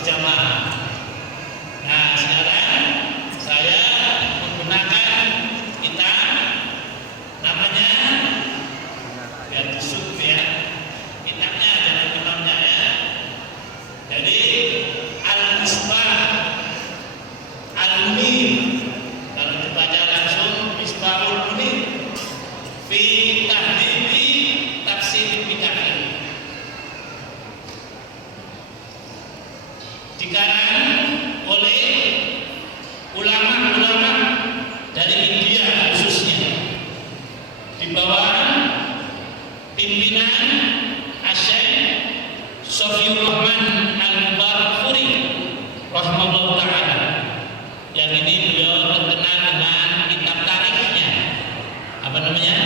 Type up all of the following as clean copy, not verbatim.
berjamaah. Nah, sekarang saya menggunakan kitab namanya biar disub ya. Kitabnya jangan kitabnya ya. Jadi Al-Misbah Al-Munir, kalau dibaca langsung Misbahul Munir fi Tahdhibi Tafsir Ibnu Katsir. Dikarang oleh ulama-ulama dari India khususnya di bawah pimpinan Asy-Syaikh Shafiur Rahman Al-Mubarakfuri rahimahullah taala. Yang ini beliau terkenal dengan kitab tarikhnya, apa namanya,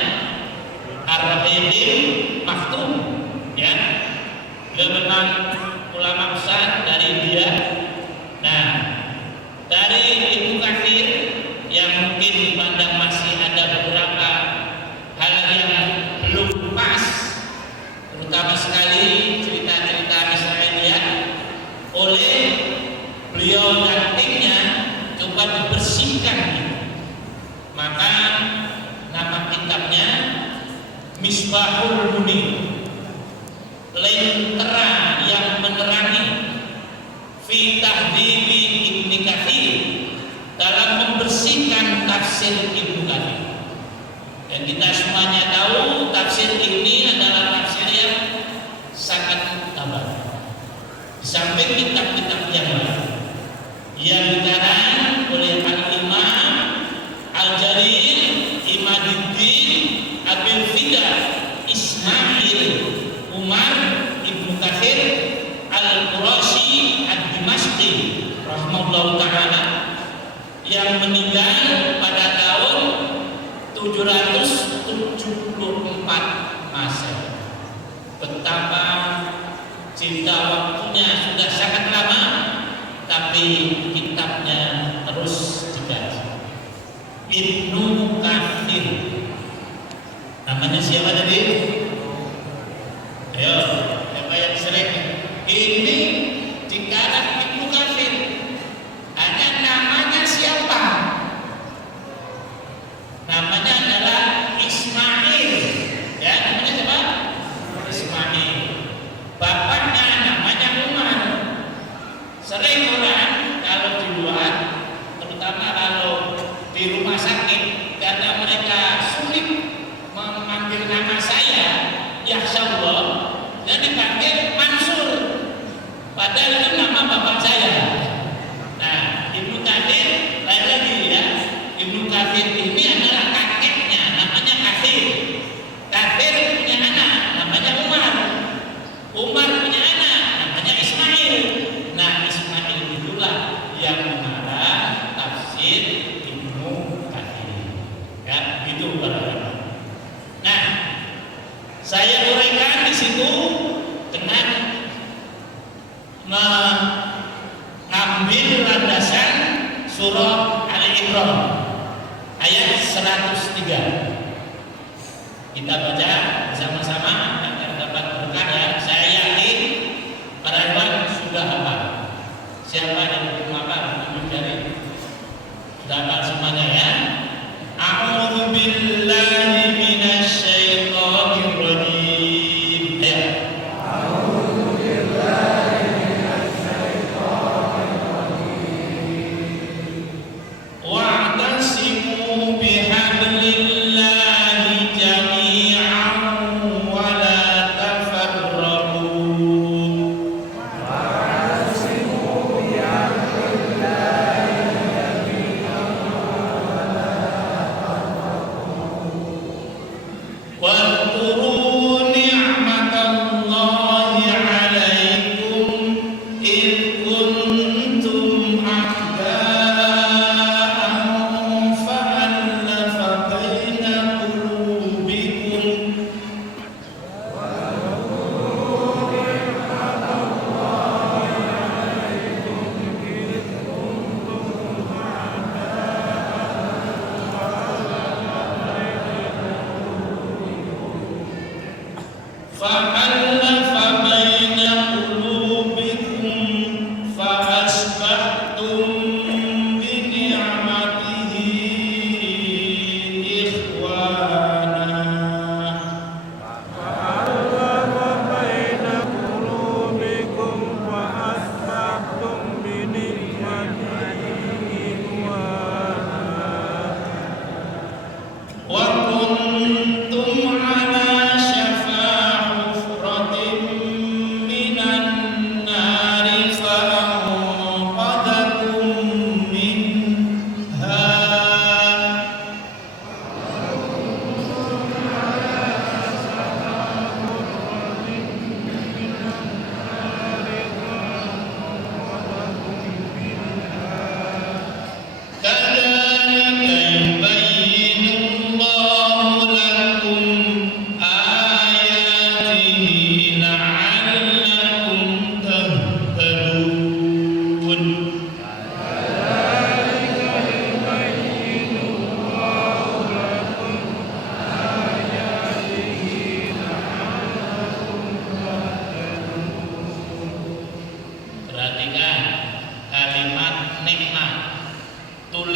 Ar-Rafiqil Maktum ya. Beliau memang ulama besar dari India. Nah, dari Ibnu Katsir yang mungkin dipandang masih ada beberapa hal yang belum pas, terutama sekali cerita-cerita Israiliyat, oleh beliau dan timnya coba dibersihkan. Maka nama kitabnya Misbahul Munir, lentera yang menerangi fi Tahdhibi Ibnu Katsir, dalam membersihkan tafsir Ibnu Katsir. Dan kita semuanya tahu tafsir ini adalah tafsir yang sangat muktabar. Di samping kitab-kitab yang lain yang dikarang oleh Al-Imam Al-Jalil Imaduddin Abil Fida Ismail Umar Ibnu Katsir Al-Qurashi Ad-Dimashqi rahimahullah ta'ala, yang meninggal pada tahun 774 Masehi. Betapa cinta waktunya sudah sangat lama, tapi kitabnya terus dikaji. Ibnu Katsir, namanya siapa tadi? Ayo, siapa yang sering? Ini dikarang Ibnu Katsir, hanya namanya siapa? Namanya adalah Ismail, ya, namanya siapa? Ismail. Bapaknya namanya Umar. Sering orang kalau di luar, terutama kalau di rumah sakit, karena mereka sulit memanggil nama saya, ya Allah, dan dipanggil Mansur, padahal itu nama bapak saya. Nah, Ibnu Katsir lain lagi ya. Ibnu Katsir ini adalah kakeknya, namanya Katsir. Katsir punya anak, namanya Umar. Umar punya anak, namanya Ismail. Nah, Ismail itulah yang mengarang tafsir Ibnu Katsir. Ya, itu barangkali. Nah, saya uraikan di situ dengan mengambil landasan surah Al-Imran ayat 103. Kita baca bersama-sama agar dapat berkah ya. Saya yakin para ikhwan sudah hafal. Siapa yang belum hafal mencari? Sudah hafal semuanya ya. A'udzu billahi minasy syaithanir rajim. Ya. A'udzu billahi minasy syaithanir rajim. Wa'tasimu bihablillahi jami'an wa la tafarraqu. Wa'tasimu bihablillahi jami'an wa la tafarraqu. Wadhkuru ni'matallahi 'alaikum id kuntum a'da'an fa'alafa baina qulubikum. فألف بين قلوبكم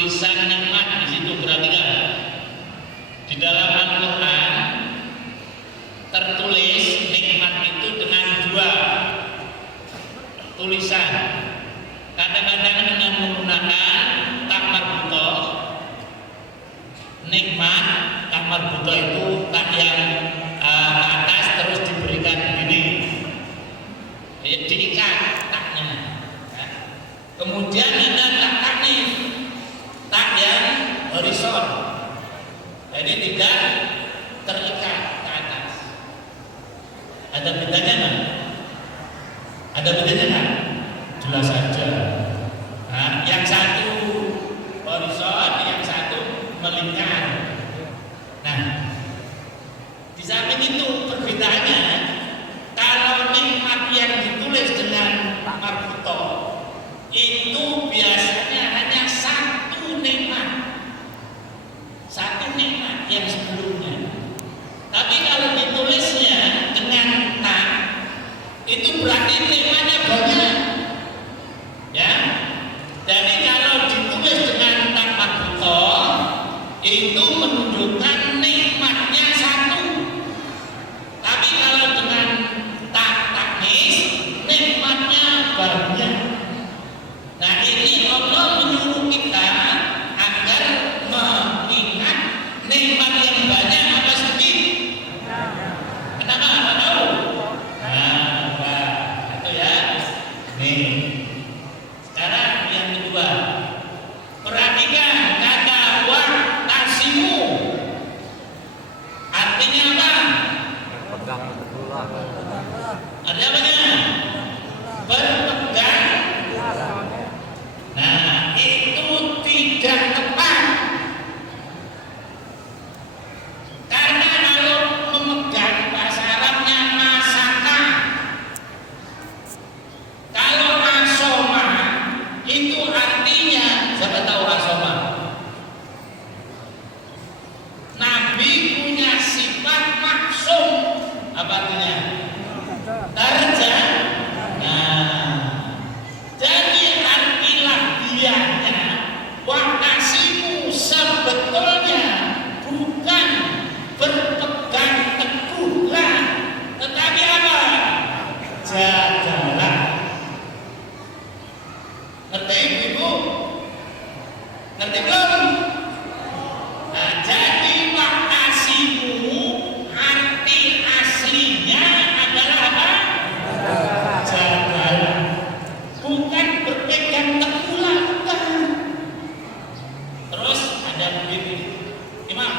tulisan nikmat di situ. Perhatikan, di dalam Al-Quran tertulis nikmat itu dengan dua tulisan. Kadang-kadang dengan menggunakan tak marbutoh, nikmat tak marbutoh itu tak yang ke atas terus diberikan begini, diikat taknya. Kemudian ada tak taknif, tak yang horizon, jadi tidak terikat ke atas. Ada bedanya nggak? Ada bedanya nggak? Jelas saja. Nah, yang satu horizon, yang satu melingkar. Nah, di samping itu perbedaannya, kalau nikmat yang ditulis dengan marbutoh itu biasanya hanya satu nikmat yang sebelumnya. Tapi kalau ditulisnya dengan tak, itu berarti nikmatnya banyak. Ya, jadi kalau ditulis dengan tak marbutoh itu menunjukkan nikmatnya satu. Tapi kalau dengan tak taknis, nikmatnya banyak. Nah, ini Allah menyuruh kita agar mengingat nikmat yang banyak apa sedikit. Kenapa? Apa tahu? Nah, itu ya. Nih. Sekarang yang kedua, perhatikan kata wa'tasimu. Artinya apa? Pegang pula. Artinya apa? Berpegang. Nah, itu tidak tepat. Karena kalau memegang bahasa Arabnya masaka. Kalau asoma itu artinya, siapa tahu asoma? Nabi punya sifat maksum. Apa artinya? Darjah. Nah, jadi arti lahiriahnya wa'tasimu sebetulnya bukan berpegang teguhlah, tetapi apa? Jagalah. Ngerti ibu? Ngerti belum? Nah, jadi wa'tasimu arti aslinya adalah apa? Jagalah. Bukan berpegang teguhlah, bukan. Terus ada begini, Imam,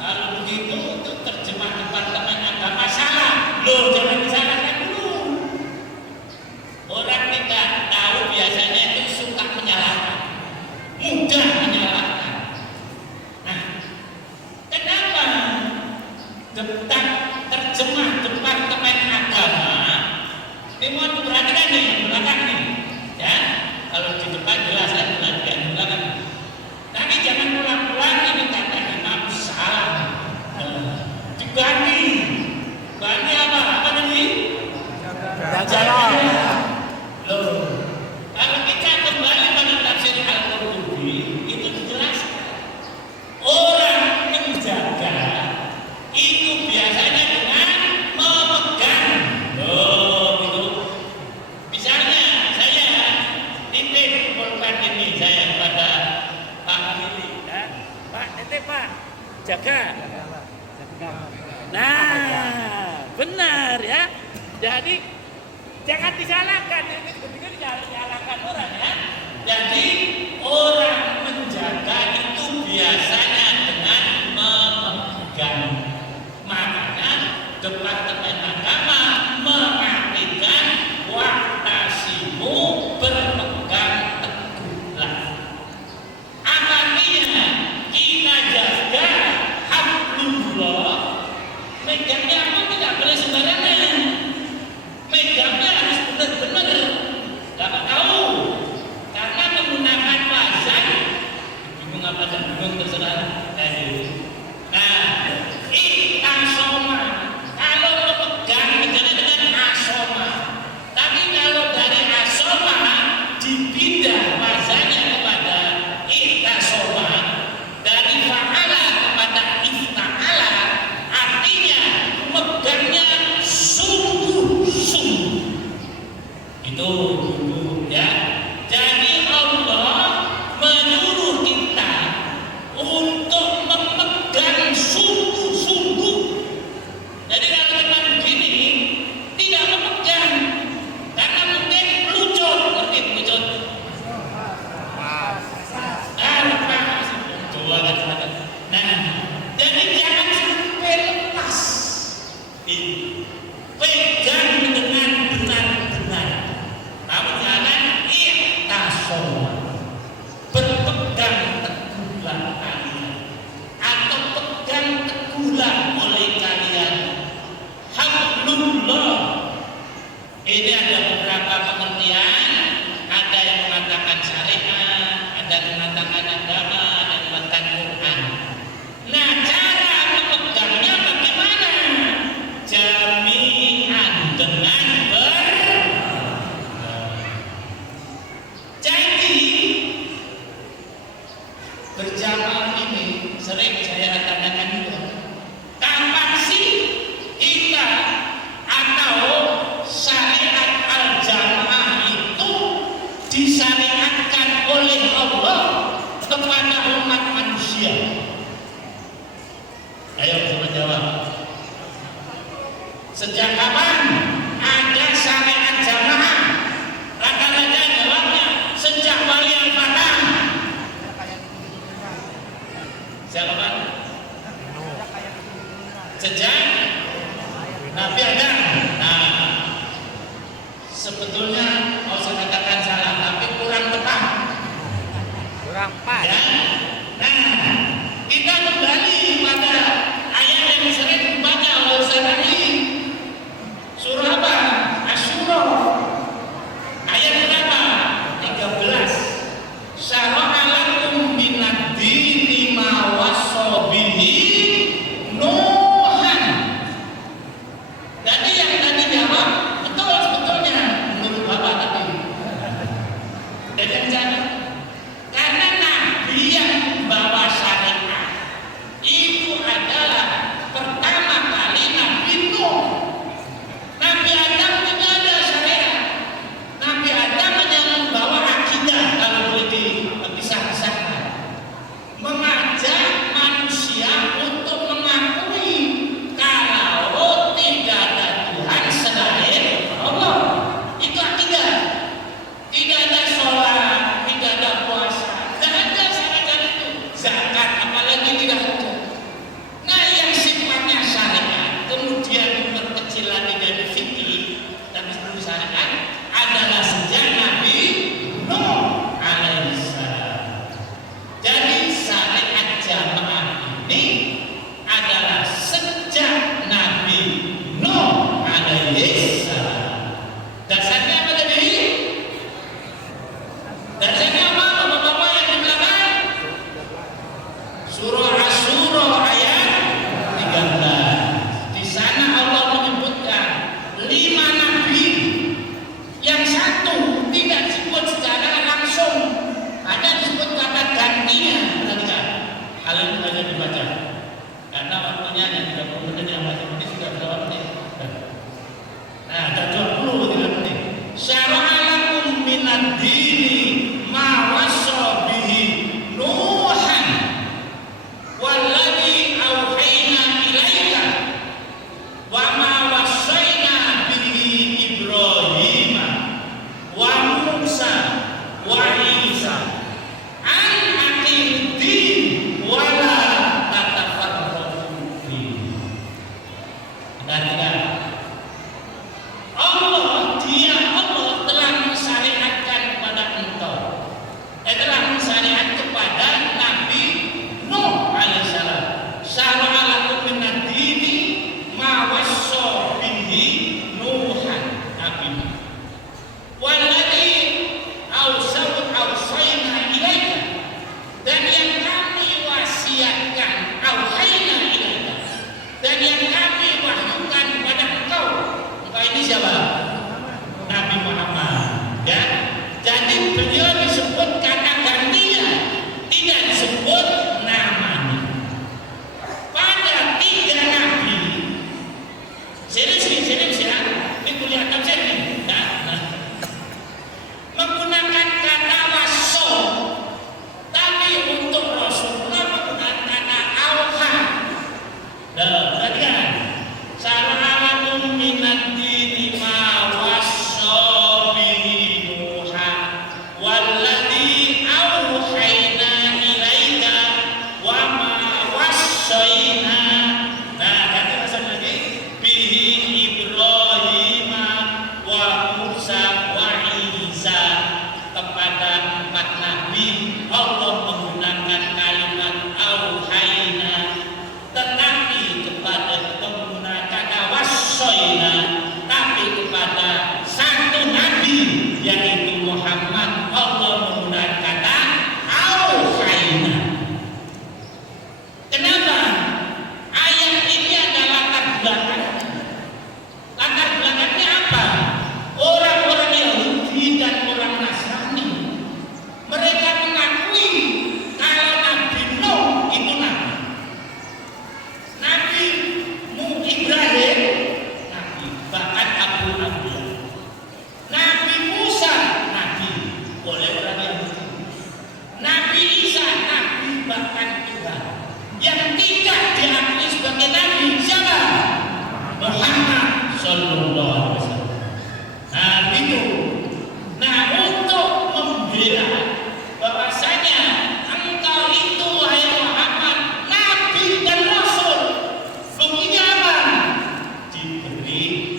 kalau begitu itu terjemah Departemen Agama salah. Loh, jangan disalahkan dulu. Orang tidak tahu biasanya itu suka menyalahkan, mudah menyalahkan. Nah, kenapa terjemah Departemen Agama? Ini mau diperhatikan nih, yang belakang nih. Ya, kalau di depan jelas ya, perhatikan di belakang. Tapi jangan pulang-pulang ini kata Imam salah. Diganti. Ganti apa? Apa tadi? Jagalah. Loh, kalau kita kembali pada tafsir Al-Qurtubi, itu dijelaskan orang menjaga itu biasanya dengan memegang. Loh, itu. Misalnya saya titip korban ini saya kepada Pak Willy, ya. Pak, titip Pak, jaga. Nah, benar ya. Jadi jangan disalahkan, ini disalahkan orang ya. Jadi orang menjaga itu biasanya dengan memegang. Makanya Departemen Agama mengartikan wa'tasimu berpegang teguhlah. Apa artinya? Kita jaga hablullah. Megangnya pun tidak boleh sembarangan. Megangnya harus benar-benar. Dapat tahu? Karena menggunakan wazan, bingung apa dan bingung terserah. Itu dulu ya. Jadi Allah menyuruh kita untuk memegang sungguh-sungguh. Jadi kalau kita begini tidak memegang, karena mungkin pelucut, ngerti pelucut? Lepas. Coba kata-kata. Nah, jadi jangan sampai lepas. Pegang dengan benar-benar. Kamu jangan i'tasom, berpegang teguhlah kalian, atau pegang teguhlah oleh kalian hablullah. Ini ada beberapa pengertian, ada yang mengatakan syariat, ada yang mengatakan agama, ada yang mengatakan Quran. Nah, cara memegangnya bagaimana? Jami'an, dengan jadi berjamaah ini sering saya tanyakan juga, kapan sih kita atau syariat al-jamaah itu disyariatkan oleh Allah kepada umat manusia? Ayo coba jawab. Sejak kapan ada syariat jamaah? Rata-rata jawabnya sejak wali al-fatah. Sejak kapan? Sejak Nabi Adam. Nah, sebetulnya mau saya katakan salah, tapi kurang tepat. Kurang pas. Ya. Nah, kita kembali pada ayat yang sering dibaca oleh Ustaz Ali. Surah apa? Asy-Syura. Ayat berapa? 13. Syara'a lakum minad dini ma wassa bihi Nuhan. Jadi yang tadi jawab betul sebetulnya menurut Bapak tadi. Dan jangan, karena Nabi yang bawa syariat itu adalah pertama kali Nabi Nuh. Nabi Adam tidak ada syariat. Nabi Adam hanya membawa akidah, kalau boleh dipisah-pisahkan, mengajak manusia untuk mengakui kalau tidak ada Tuhan selain Allah. Itu akidah. Tidak ada sholat, tidak ada puasa, tidak ada syariat itu. Zakat apalagi tidak ada. Nah, yang sifatnya syariat kemudian diperkecil lagi dari fikih dan sebelum syariat adalah sejak Nabi Nuh alaihissalam. Jadi syariat jamaah ini adalah sejak Nabi Nuh alaihissalam. Dasarnya apa tadi? Dasarnya apa bapak-bapak yang di belakang? Surah Asy-Syura ayat 13. Di sana Allah menyebutkan 5 nabi. Yang satu tidak disebut secara langsung, ada disebut kata gantinya. Perhatikan, hal ini saja dibaca. Karena waktunya yang 30 menit yang baca ini sudah berapa menit? Nah, ada 20 tidak menit. Syara'a lakum minad dini ma wassa bihi Nuhan walladzi auhayna ilaika wa ma wassayna bihi Ibrahim wa Musa wa Isa an aqimid-din wa la tatafarraqu fihi. Perhatikan, Allah telah mensyariatkan kepada engkau, telah mensyariat kepada Nabi Nuh alaihissalam. Syara'a lakum minad dini ma wassa bihi Nuhan Nabi. Walladzi awsayna ilaika, dan yang kami wasiatkan, auhayna ilaika, dan yang kami wahyukan kepada engkau. Engkau ini siapa? Nabi Muhammad. Ya. Jadi beliau disebut kata gantinya, tidak disebut namanya. Pada 3 nabi. Serius ya, ini kuliah tafsir nih. Nah,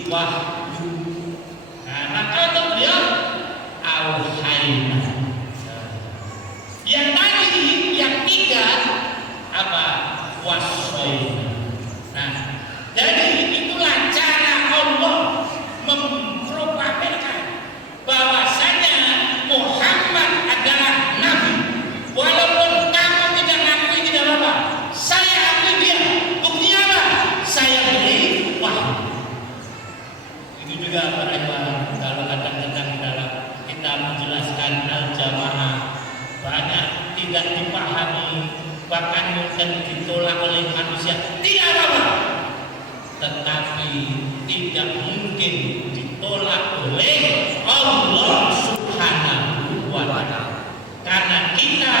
wahyu. Nah, maka untuk beliau auhayna. Yang tadi, yang tiga apa? Wasoina. Nah, jadi itulah cara Allah memproklamirkan bahwasanya Muhammad adalah nabi. Walaupun kamu tidak ngakui, tidak apa-apa. Saya akui dia. Buktinya apa? Saya beri wahyu. Itu juga para ikhwan, kalau kadang-kadang dalam kita menjelaskan al-jamaah banyak tidak dipahami, bahkan mungkin ditolak oleh manusia. Tidak apa-apa. Tetapi tidak mungkin ditolak oleh Allah Subhanahu wa ta'ala. Karena kita